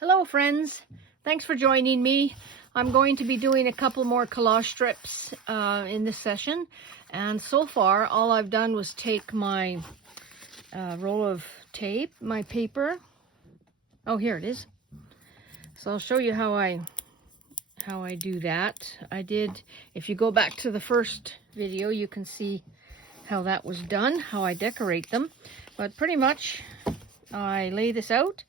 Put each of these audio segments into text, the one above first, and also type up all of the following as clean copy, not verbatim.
Hello friends, thanks for joining me. I'm going to be doing a couple more collage strips in this session, and so far all I've done was take my roll of tape, my paper. Oh, here it is. So I'll show you how I do that. If you go back to the first video, you can see how that was done, how I decorate them. But pretty much I lay this out.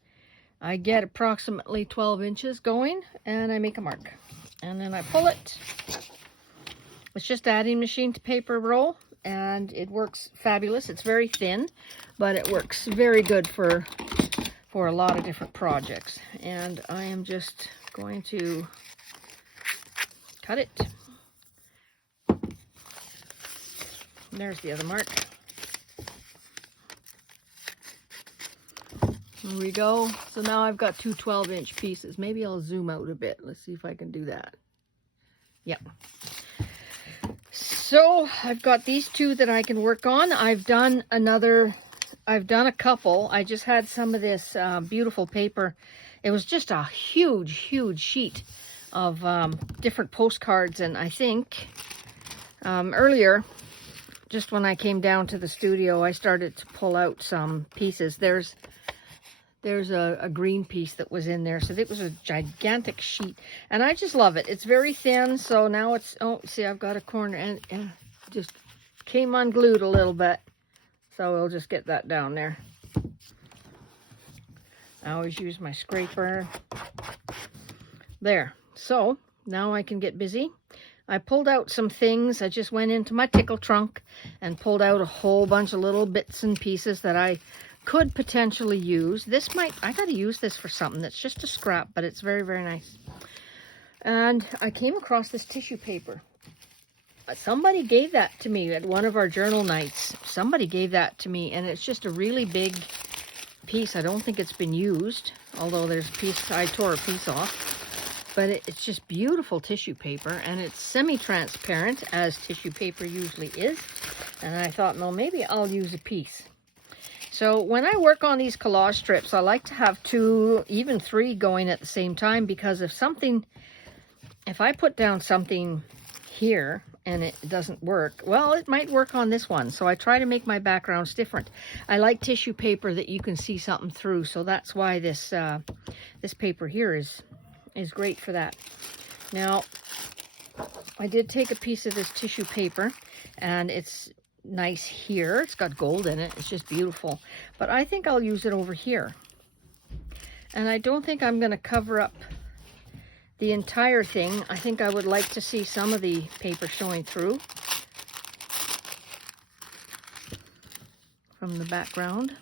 I get approximately 12 inches going and I make a mark. And then I pull it. It's just adding machine to paper roll and it works fabulous. It's very thin, but it works very good for a lot of different projects. And I am just going to cut it. There's the other mark. There we go. So now I've got two 12-inch pieces. Maybe I'll zoom out a bit. Let's see if I can do that. Yep. So I've got these two that I can work on. I've done a couple. I just had some of this beautiful paper. It was just a huge, huge sheet of different postcards. And I think earlier, just when I came down to the studio, I started to pull out some pieces. There's a green piece that was in there, so it was a gigantic sheet, and I just love it. It's very thin, so now it's, oh, see, I've got a corner, and just came unglued a little bit, so we'll just get that down there. I always use my scraper. There, so now I can get busy. I pulled out some things. I just went into my tickle trunk and pulled out a whole bunch of little bits and pieces that I could potentially use. I gotta use this for something. That's just a scrap, but it's very, very nice. And I came across this tissue paper. Somebody gave that to me at one of our journal nights. Somebody gave that to me, and it's just a really big piece. I don't think it's been used, although there's a piece, I tore a piece off. But it's just beautiful tissue paper, and it's semi-transparent, as tissue paper usually is. And I thought, well, maybe I'll use a piece. So when I work on these collage strips, I like to have 2, even 3 going at the same time, because if I put down something here and it doesn't work, well, it might work on this one. So I try to make my backgrounds different. I like tissue paper that you can see something through, so that's why this paper here is great for that. Now, I did take a piece of this tissue paper, and it's nice here. It's got gold in it. It's just beautiful. But I think I'll use it over here. And I don't think I'm going to cover up the entire thing. I think I would like to see some of the paper showing through from the background.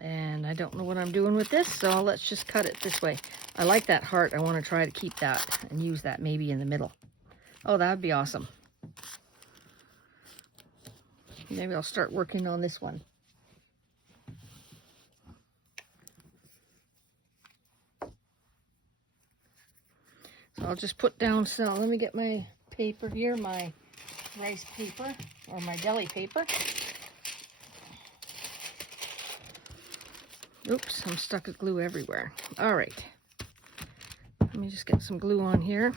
And I don't know what I'm doing with this, so let's just cut it this way. I like that heart. I want to try to keep that and use that maybe in the middle. Oh, that would be awesome. Maybe I'll start working on this one. So I'll just put down some, let me get my paper here, my rice paper, or my deli paper. Oops, I'm stuck with glue everywhere. All right. Let me just get some glue on here.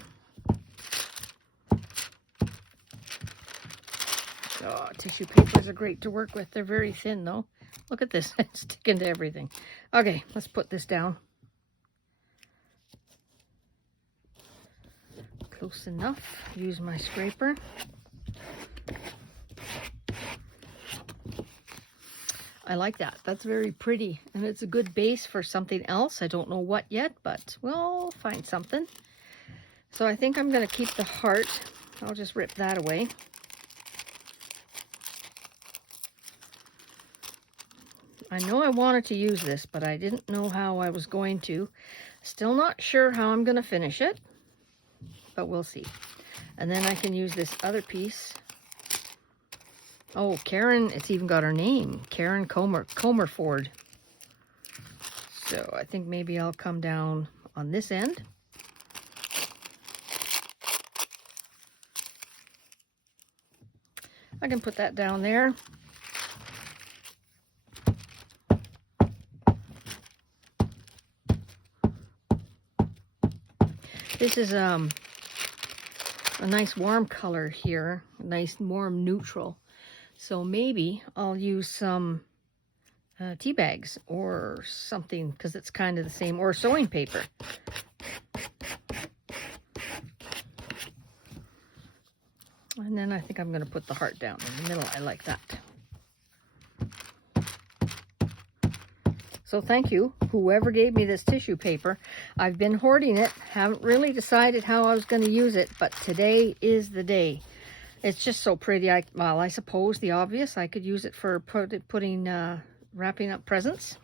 Oh, tissue papers are great to work with. They're very thin, though. Look at this. It's sticking to everything. Okay, let's put this down. Close enough. Use my scraper. I like that. That's very pretty, and it's a good base for something else. I don't know what yet, but we'll find something. So I think I'm going to keep the heart. I'll just rip that away. I know I wanted to use this, but I didn't know how I was going to. Still not sure how I'm going to finish it, but we'll see. And then I can use this other piece. Oh, Karen, it's even got her name. Karen Comerford. So I think maybe I'll come down on this end. I can put that down there. This is a nice warm color here, a nice warm neutral. So maybe I'll use some tea bags or something, because it's kind of the same, or sewing paper. And then I think I'm going to put the heart down in the middle. I like that. So thank you, whoever gave me this tissue paper. I've been hoarding it, haven't really decided how I was going to use it, but today is the day. It's just so pretty. Well, I suppose the obvious, I could use it for wrapping up presents.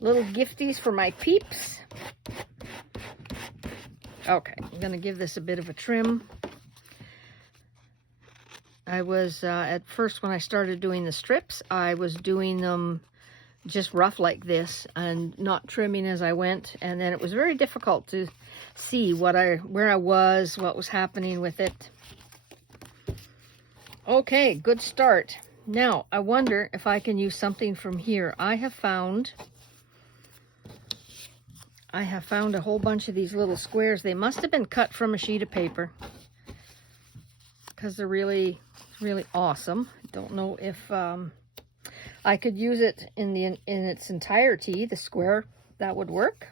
Little gifties for my peeps. Okay, I'm going to give this a bit of a trim. I was, at first when I started doing the strips, I was doing them just rough like this and not trimming as I went. And then it was very difficult to see where I was, what was happening with it. Okay, good start. Now, I wonder if I can use something from here. I have found a whole bunch of these little squares. They must have been cut from a sheet of paper, because they're really, really awesome. Don't know if I could use it in its entirety, the square. That would work.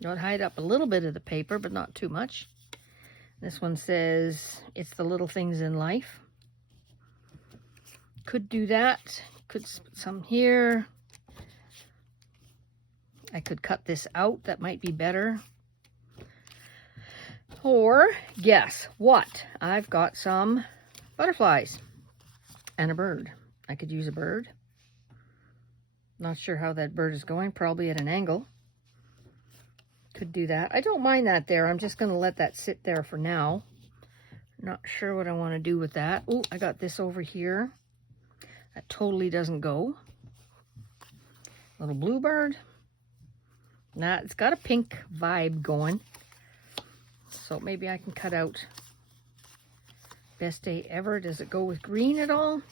It would hide up a little bit of the paper, but not too much. This one says, it's the little things in life. Could do that. Could put some here. I could cut this out. That might be better. Or, guess what? I've got some butterflies and a bird. I could use a bird. Not sure how that bird is going. Probably at an angle. Could do that. I don't mind that there. I'm just going to let that sit there for now. Not sure what I want to do with that. Oh, I got this over here. That totally doesn't go. Little bluebird. Nah, it's got a pink vibe going. So maybe I can cut out Best Day Ever. Does it go with green at all?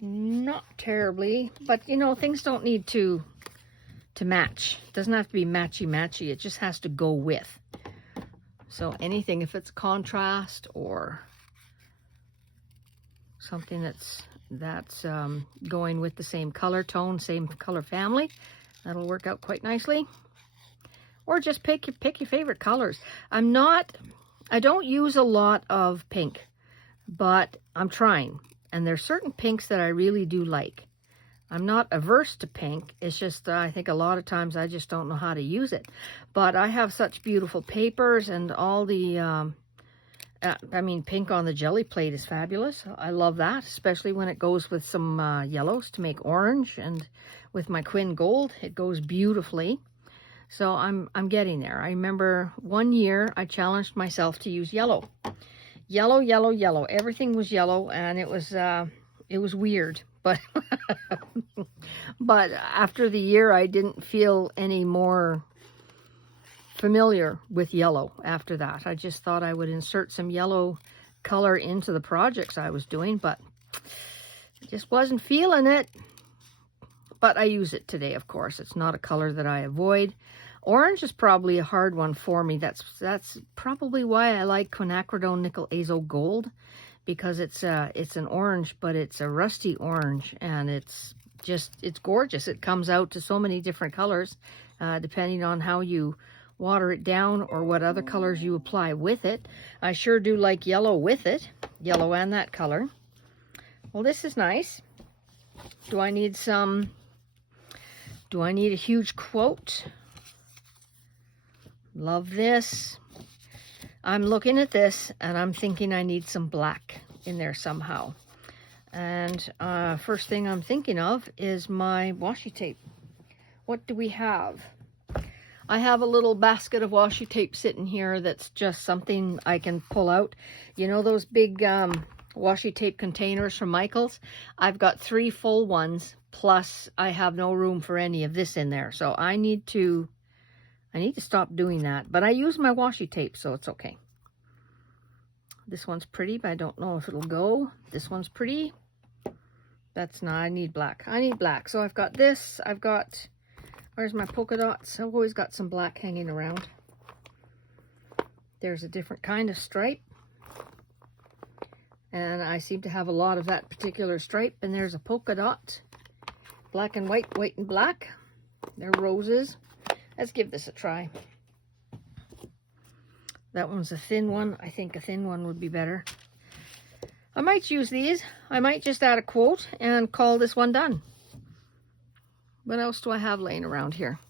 Not terribly. But, you know, things don't need to match. It doesn't have to be matchy-matchy. It just has to go with. So anything, if it's contrast or something that's going with the same color tone, same color family, that'll work out quite nicely. Or just pick your favorite colors. I don't use a lot of pink, but I'm trying. And there's certain pinks that I really do like. I'm not averse to pink. It's just, I think a lot of times I just don't know how to use it. But I have such beautiful papers, and all the, pink on the jelly plate is fabulous. I love that, especially when it goes with some yellows to make orange. And with my Quinn Gold, it goes beautifully. So I'm getting there. I remember one year I challenged myself to use yellow. Yellow, yellow, yellow. Everything was yellow, and it was weird. But but after the year, I didn't feel any more familiar with yellow after that. I just thought I would insert some yellow color into the projects I was doing, but I just wasn't feeling it. But I use it today, of course. It's not a color that I avoid. Orange is probably a hard one for me. That's probably why I like quinacridone nickel azo gold, because it's an orange, but it's a rusty orange, and it's gorgeous. It comes out to so many different colors, depending on how you water it down or what other colors you apply with it. I sure do like yellow with it, yellow and that color. Well, this is nice. Do I need a huge quote? Love this. I'm looking at this and I'm thinking I need some black in there somehow. And first thing I'm thinking of is my washi tape. What do we have? I have a little basket of washi tape sitting here that's just something I can pull out. You know those big washi tape containers from Michael's? I've got 3 full ones, plus I have no room for any of this in there. So I need to stop doing that. But I use my washi tape, so it's okay. This one's pretty, but I don't know if it'll go. This one's pretty. That's not, I need black. I need black. So I've got this. I've got Where's my polka dots? I've always got some black hanging around. There's a different kind of stripe. And I seem to have a lot of that particular stripe. And there's a polka dot. Black and white, white and black. They're roses. Let's give this a try. That one's a thin one. I think a thin one would be better. I might use these. I might just add a quote and call this one done. What else do I have laying around here?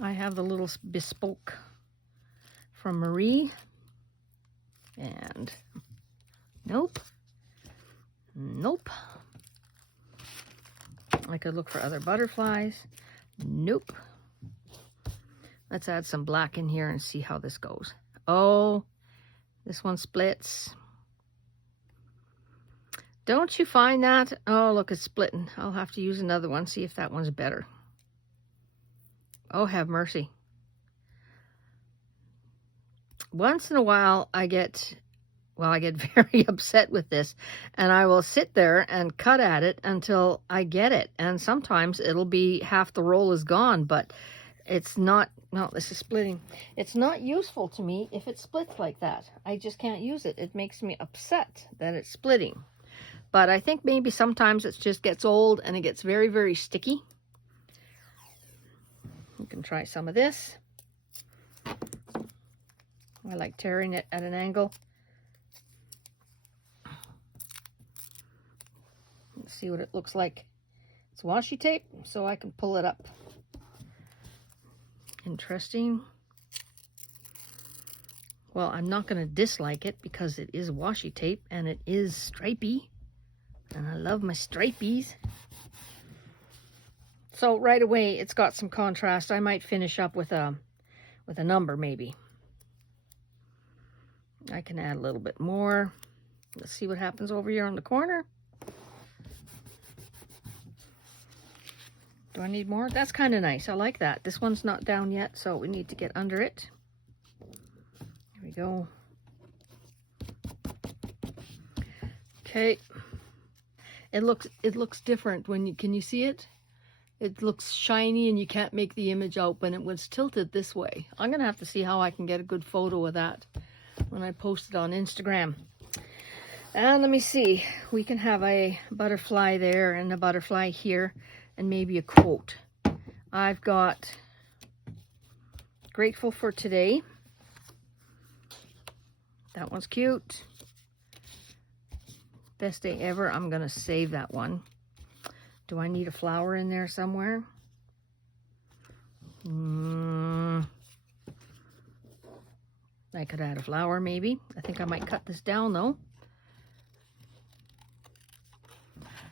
I have the little bespoke from Marie. And nope. Nope. I could look for other butterflies. Nope. Let's add some black in here and see how this goes. Oh, this one splits. Don't you find that? Oh, look, it's splitting. I'll have to use another one, see if that one's better. Oh, have mercy. Once in a while, I get very upset with this, and I will sit there and cut at it until I get it. And sometimes it'll be half the roll is gone, but it's not, no, this is splitting. It's not useful to me if it splits like that. I just can't use it. It makes me upset that it's splitting. But I think maybe sometimes it just gets old and it gets very, very sticky. You can try some of this. I like tearing it at an angle. Let's see what it looks like. It's washi tape, so I can pull it up. Interesting. Well, I'm not going to dislike it because it is washi tape and it is stripy. And I love my stripies. So right away, it's got some contrast. I might finish up with a number maybe. I can add a little bit more. Let's see what happens over here on the corner. Do I need more? That's kind of nice. I like that. This one's not down yet, so we need to get under it. Here we go. Okay. It looks different when you, can you see it? It looks shiny and you can't make the image out when it was tilted this way. I'm going to have to see how I can get a good photo of that when I post it on Instagram. And let me see. We can have a butterfly there and a butterfly here and maybe a quote. I've got grateful for today. That one's cute. Best day ever. I'm going to save that one. Do I need a flower in there somewhere? I could add a flower maybe. I think I might cut this down though.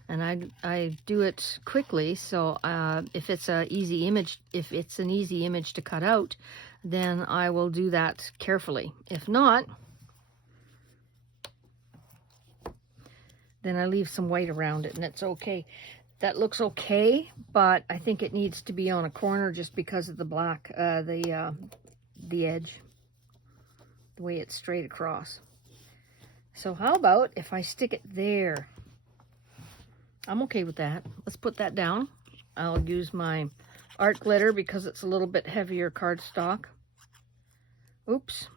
And I do it quickly, so if it's an easy image to cut out, then I will do that carefully. If not, then I leave some white around it and it's okay. That looks okay, but I think it needs to be on a corner just because of the black, the edge, the way it's straight across. So how about if I stick it there? I'm okay with that. Let's put that down. I'll use my art glitter because it's a little bit heavier cardstock. Oops.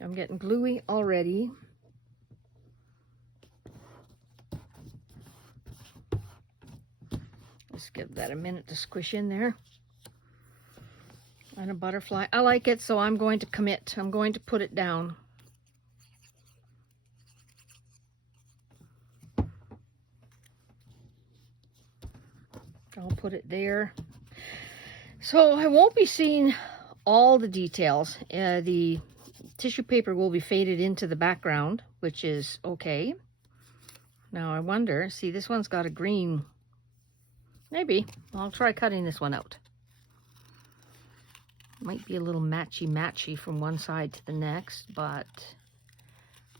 I'm getting gluey already. Let's give that a minute to squish in there. And a butterfly. I like it, so I'm going to commit. I'm going to put it down. I'll put it there. So I won't be seeing all the details. The tissue paper will be faded into the background, which is okay. Now I wonder, see, this one's got a green. Maybe. I'll try cutting this one out. Might be a little matchy-matchy from one side to the next, but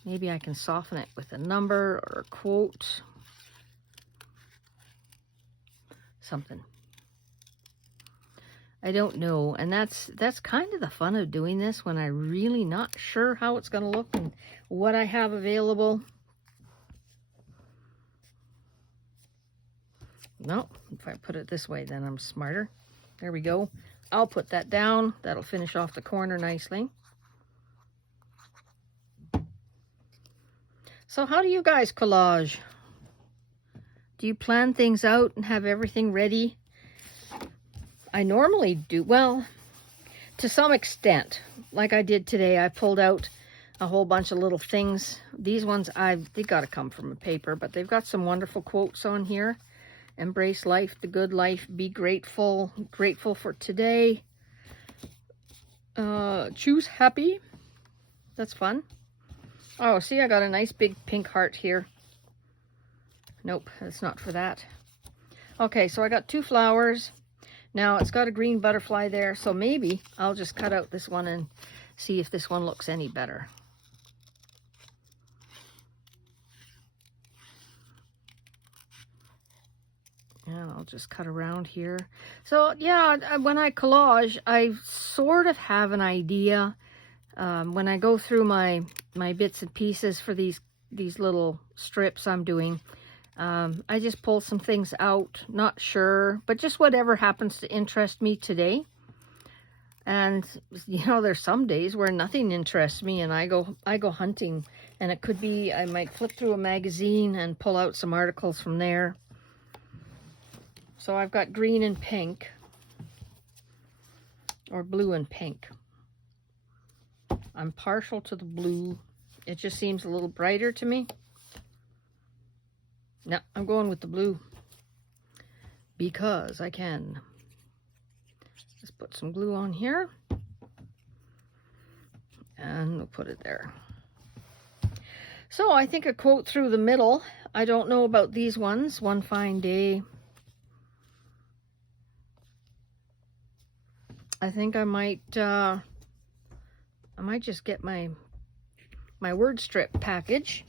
maybe I can soften it with a number or a quote. Something. I don't know, and that's kind of the fun of doing this when I'm really not sure how it's going to look and what I have available. No, if I put it this way, then I'm smarter. There we go. I'll put that down. That'll finish off the corner nicely. So how do you guys collage? Do you plan things out and have everything ready? I normally do. Well, to some extent. Like I did today, I pulled out a whole bunch of little things. These ones, they got to come from a paper, but they've got some wonderful quotes on here. Embrace life, the good life, be grateful, grateful for today. Choose happy. That's fun. Oh, see, I got a nice big pink heart here. Nope, that's not for that. Okay, so I got 2 flowers. Now it's got a green butterfly there, so maybe I'll just cut out this one and see if this one looks any better. And I'll just cut around here. So yeah, when I collage, I sort of have an idea. When I go through my bits and pieces for these little strips I'm doing, I just pull some things out, not sure, but just whatever happens to interest me today. And you know, there's some days where nothing interests me and I go hunting, and it could be I might flip through a magazine and pull out some articles from there. So I've got green and pink, or blue and pink. I'm partial to the blue. It just seems a little brighter to me. No, I'm going with the blue because I can. Let's put some glue on here and we'll put it there. So I think a quote through the middle. I don't know about these ones. One fine day. I think I might just get my word strip package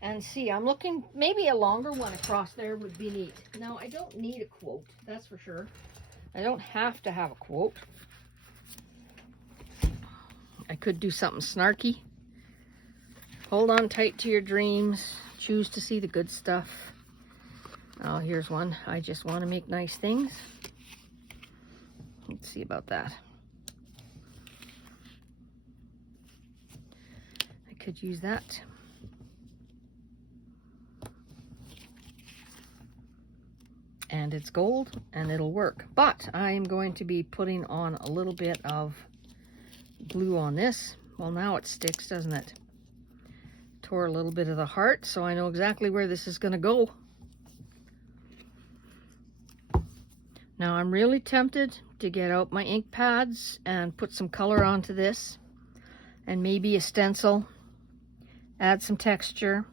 and see. I'm looking, maybe a longer one across there would be neat. Now, I don't need a quote, that's for sure. I don't have to have a quote. I could do something snarky. Hold on tight to your dreams. Choose to see the good stuff. Oh, here's one. I just want to make nice things. Let's see about that. I could use that. And it's gold and it'll work. But I'm going to be putting on a little bit of glue on this. Well, now it sticks, doesn't it? Tore a little bit of the heart, so I know exactly where this is going to go. Now I'm really tempted to get out my ink pads and put some color onto this, and maybe a stencil, add some texture,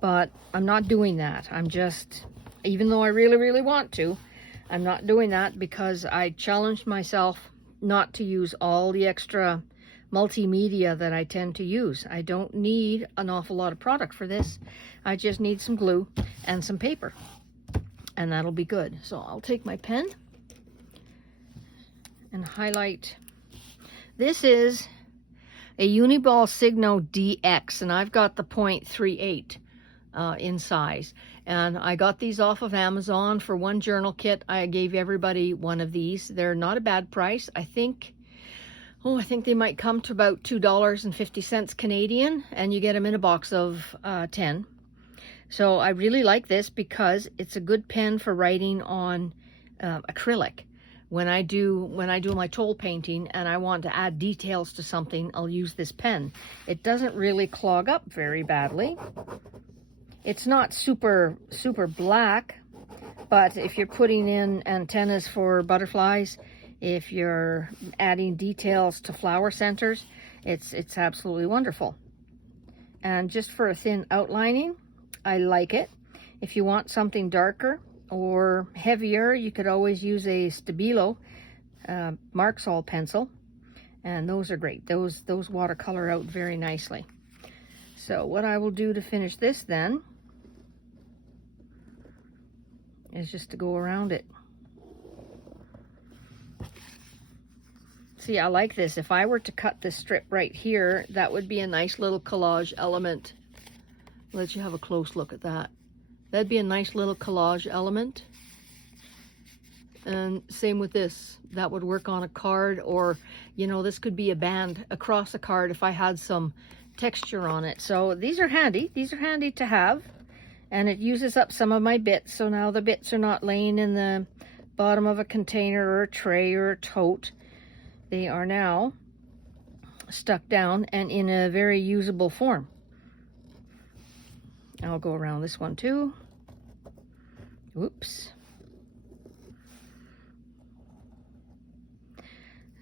but I'm not doing that. I'm just, even though I really, really want to, I'm not doing that because I challenged myself not to use all the extra multimedia that I tend to use. I don't need an awful lot of product for this. I just need some glue and some paper. And that'll be good. So I'll take my pen and highlight. This is a Uniball Signo DX, and I've got the 0.38 in size. And I got these off of Amazon for one journal kit. I gave everybody one of these. They're not a bad price. I think they might come to about $2.50 Canadian, and you get them in a box of 10. So I really like this because it's a good pen for writing on acrylic. When I do my toll painting and I want to add details to something, I'll use this pen. It doesn't really clog up very badly. It's not super black, but if you're putting in antennas for butterflies, if you're adding details to flower centers, it's absolutely wonderful. And just for a thin outlining, I like it. If you want something darker or heavier, you could always use a Stabilo Marksol pencil, and those are great. Those watercolor out very nicely. So what I will do to finish this then is just to go around it. See, I like this. If I were to cut this strip right here, that would be a nice little collage element. Let you have a close look at that. That'd be a nice little collage element. And same with this. That would work on a card, or, you know, this could be a band across a card if I had some texture on it. So these are handy. These are handy to have. And it uses up some of my bits. So now the bits are not laying in the bottom of a container or a tray or a tote. They are now stuck down and in a very usable form. I'll go around this one too. Whoops.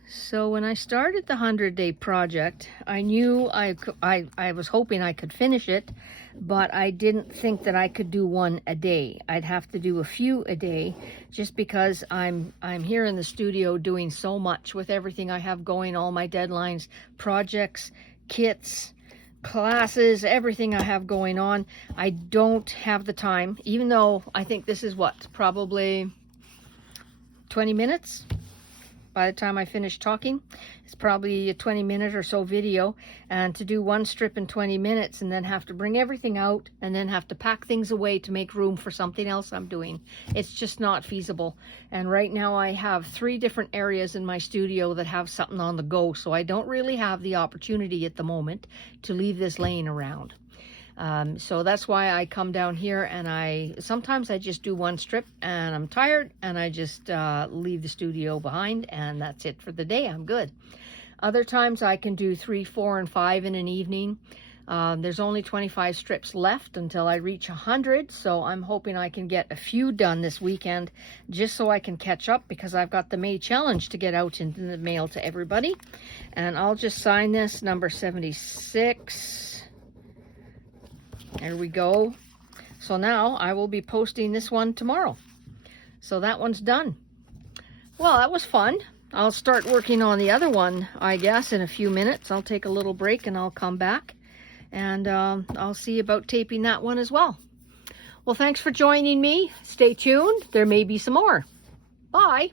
So when I started the 100-day project, I knew I was hoping I could finish it, but I didn't think that I could do one a day. I'd have to do a few a day, just because I'm here in the studio doing so much with everything I have going, all my deadlines, projects, kits, classes, everything I have going on. I don't have the time, even though I think this is what, probably 20 minutes? By the time I finish talking, it's probably a 20-minute or so video, and to do one strip in 20 minutes and then have to bring everything out and then have to pack things away to make room for something else I'm doing, it's just not feasible. And right now I have 3 different areas in my studio that have something on the go, so I don't really have the opportunity at the moment to leave this laying around. So that's why I come down here, and sometimes I just do one strip and I'm tired and I just leave the studio behind, and that's it for the day. I'm good. Other times I can do 3, 4, and 5 in an evening. There's only 25 strips left until I reach 100, so I'm hoping I can get a few done this weekend just so I can catch up, because I've got the May challenge to get out in the mail to everybody. And I'll just sign this, number 76. There we go. So now I will be posting this one tomorrow. So that one's done. Well, that was fun. I'll start working on the other one, I guess, in a few minutes. I'll take a little break and I'll come back, and I'll see about taping that one as well. Well, thanks for joining me. Stay tuned. There may be some more. Bye.